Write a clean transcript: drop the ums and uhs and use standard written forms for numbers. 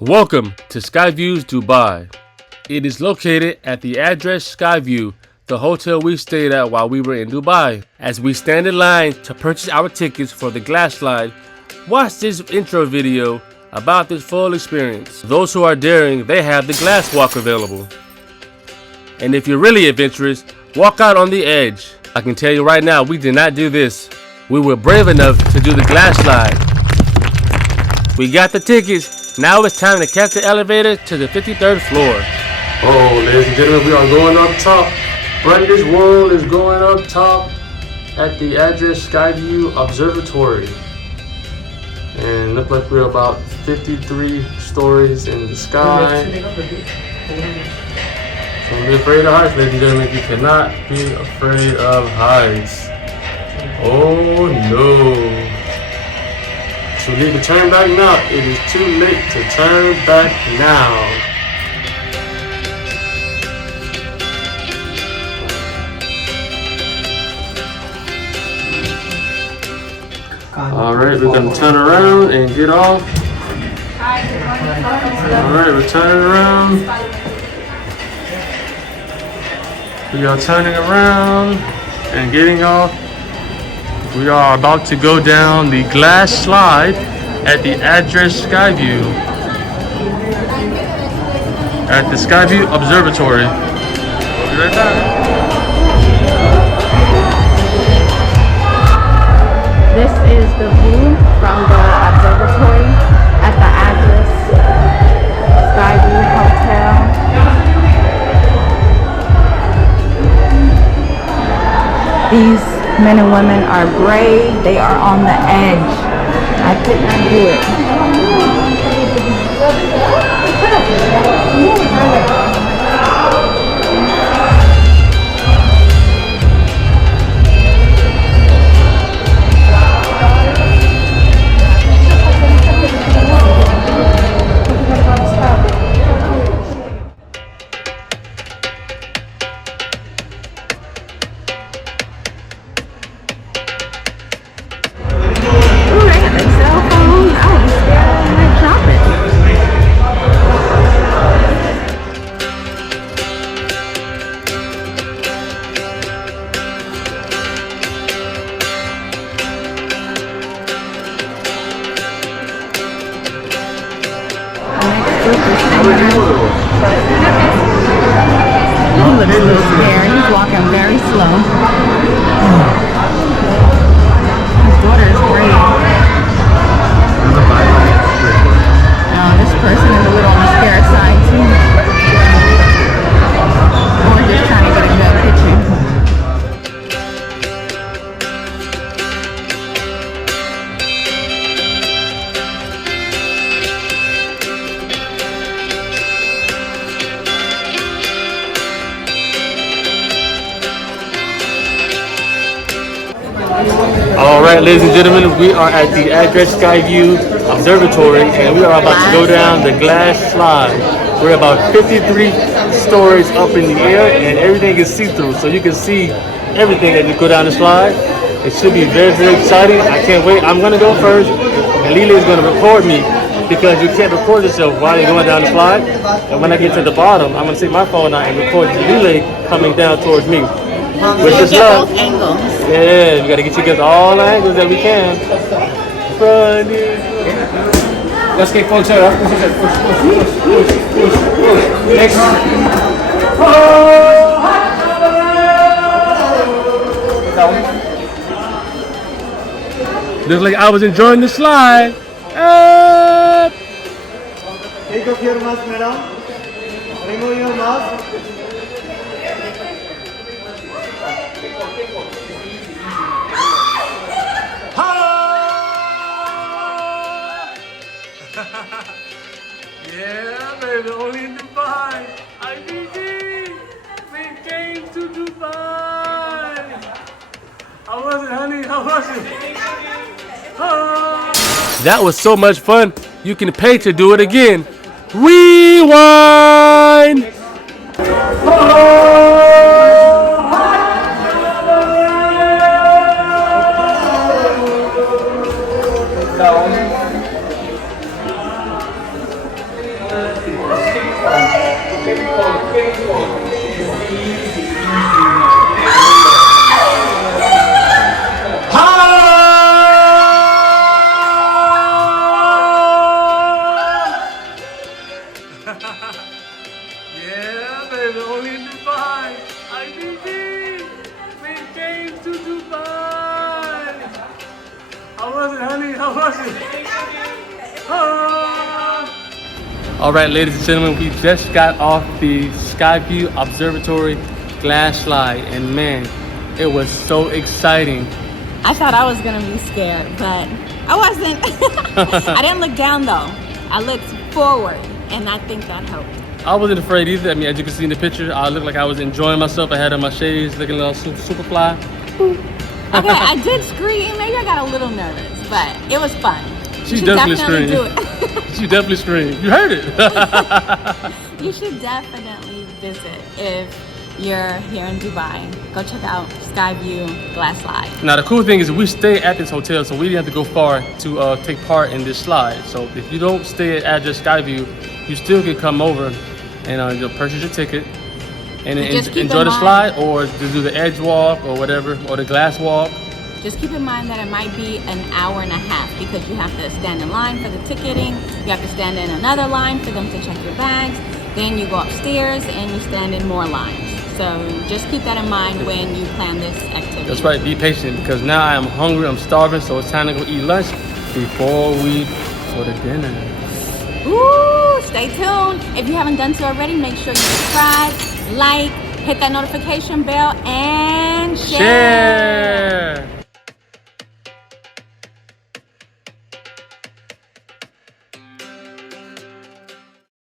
Welcome to Skyview's Dubai. It is located at the address Skyview, the hotel we stayed at while we were in Dubai. As we stand in line to purchase our tickets for the glass slide, watch this intro video about this full experience. Those who are daring, they have the glass walk available. And if you're really adventurous, walk out on the edge. I can tell you right now, we did not do this. We were brave enough to do the glass slide. We got the tickets. Now it's time to catch the elevator to the 53rd floor. Oh, ladies and gentlemen, we are going up top. Brightest World is going up top at the address Skyview Observatory. And look like we're about 53 stories in the sky. Don't be afraid of heights, ladies and gentlemen. You cannot be afraid of heights. Oh no. So need to turn back now. It is too late to turn back now. Alright, we're gonna turn around and get off. Alright, we're turning around. We are turning around and getting off. We are about to go down the glass slide at the address Skyview. At the Skyview Observatory. We'll be right back. This is the view from the observatory at the address Skyview Hotel. These men and women are brave. They are on the edge. I could not do it. He looks a little scared. He's walking very slow. His daughter is brave. This person is a little on the scared side too. Or just trying to get a good picture. Alright, ladies and gentlemen, we are at the address Skyview Observatory and we are about to go down the glass slide. We're about 53 stories up in the air and everything is see-through, so you can see everything as you go down the slide. It should be very, very exciting. I can't wait. I'm going to go first and Lila is going to record me because you can't record yourself while you're going down the slide. And when I get to the bottom, I'm going to take my phone out and record Lila coming down towards me. With this love. Yeah, we gotta get you guys all angles that we can. Let's get closer. Push. Next. Looks like I was enjoying the slide. Take off your mask, madam. Remove your mask. Yeah, baby, only in Dubai. IBG, we came to Dubai. How was it, honey? How was it? That was so much fun. You can pay to do it again. Rewind. Yeah, baby, only in Dubai. IBD, we came to Dubai. How was it, honey? How was it? All right, ladies and gentlemen, we just got off the Skyview Observatory glass slide, and man, it was so exciting. I thought I was gonna be scared, but I wasn't. I didn't look down though. I looked forward, and I think that helped. I wasn't afraid either. I mean, as you can see in the picture, I looked like I was enjoying myself. I had on my shades, looking a little super fly. Okay, I did scream. Maybe I got a little nervous, but it was fun. She You should definitely do screamed. it. She definitely screamed. You heard it. You should definitely visit if you're here in Dubai. Go check out Skyview Glass Slide. Now the cool thing is we stay at this hotel, so we didn't have to go far to take part in this slide. So if you don't stay at Address Skyview, you still can come over and you'll purchase your ticket and Just keep enjoy in the mind- slide, or to do the edge walk or whatever, or the glass walk. Just keep in mind that it might be an hour and a half because you have to stand in line for the ticketing. You have to stand in another line for them to check your bags. Then you go upstairs and you stand in more lines. So just keep that in mind when you plan this activity. That's right, be patient because now I am hungry, I'm starving, so it's time to go eat lunch before we go to dinner. Ooh, stay tuned. If you haven't done so already, make sure you subscribe, like, hit that notification bell, and share. Share!